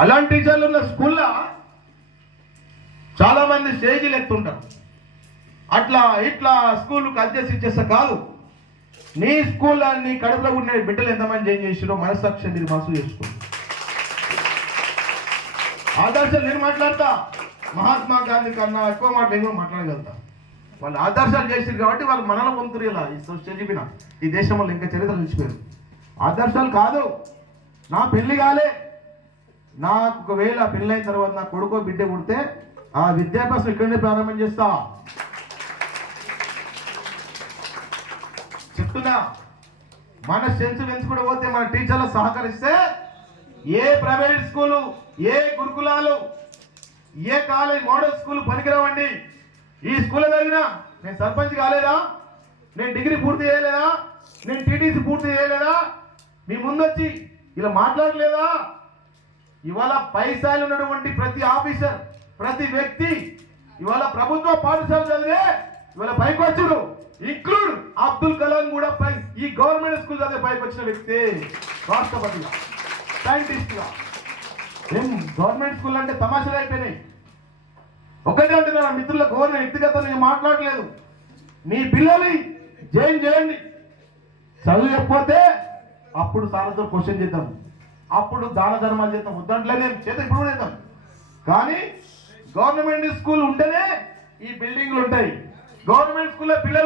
అలాంటి టీచర్లు ఉన్న స్కూల్లో చాలా మంది స్టేజీలు ఎత్తుంటారు. అట్లా ఇట్లా స్కూల్కి అడ్జస్ట్ ఇచ్చేస్తా కాదు. నీ స్కూల్లో నీ కడుపులో ఉండే బిడ్డలు ఎంతమంది ఏం చేసిరో మనస్సాక్షి మీరు మనసు చేసుకో ఆదర్శాలు నేను మాట్లాడతా. మహాత్మా గాంధీ కన్నా ఎక్కువ మాట నేను మాట్లాడగలుగుతా. వాళ్ళు ఆదర్శాలు చేసిరు కాబట్టి వాళ్ళు మనలో పొందుతురు ఇలా. ఈ చెప్పిన ఈ దేశం వాళ్ళు ఇంకా చరిత్ర నిలిచిపోయారు. ఆదర్శాలు కాదు. నా పెళ్ళి కాలే. నాకు ఒకవేళ పెళ్ళైన తర్వాత నా కొడుకో బిడ్డ పుడితే ఆ విద్యాభ్యాసం ఇక్కడనే ప్రారంభం చేస్తా? చెప్తున్నా. మన సెన్స్ పెంచుకుంటూ పోతే మన టీచర్లు సహకరిస్తే ఏ ప్రైవేట్ స్కూలు ఏ గురుకులాలు ఏ కాలేజ్ మోడల్ స్కూల్ పనికిరావండి. ఈ స్కూల్ జరిగినా నేను సర్పంచ్ కాలేదా? నేను డిగ్రీ పూర్తి చేయలేదా? నేను టీటీసీ పూర్తి చేయలేదా? మీ ముందొచ్చి ఇలా మాట్లాడలేదా? ఇవాళ పైసాలు ఉన్నటువంటి ప్రతి ఆఫీసర్ ప్రతి వ్యక్తి ఇవాళ ప్రభుత్వ పాఠశాల చదివే ఇవాళ పైకి వచ్చాడు. ఇంక్లూడ్ అబ్దుల్ కలాం కూడా పై ఈ గవర్నమెంట్ స్కూల్ చదివే పైకి వచ్చిన వ్యక్తి రాష్ట్రపతిగా సైంటిస్ట్గా ఏం గవర్నమెంట్ స్కూల్ అంటే తమాషలు అయిపోయినాయి. ఒకటే నా మిత్రుల గవర్నమెంట్ వ్యక్తిగత నేను మాట్లాడలేదు. మీ పిల్లల్ని జైన్ చేయండి. చదువు చెప్పిపోతే అప్పుడు సార్లతో క్వశ్చన్ చేద్దాం. అప్పుడు దాన ధర్మాలు చేద్దాం వద్దంట్లే చేత ఇప్పుడు కూడా కానీ గవర్నమెంట్ స్కూల్ ఉంటేనే ఈ బిల్డింగ్లు ఉంటాయి. గవర్నమెంట్ స్కూల్లో పిల్లలు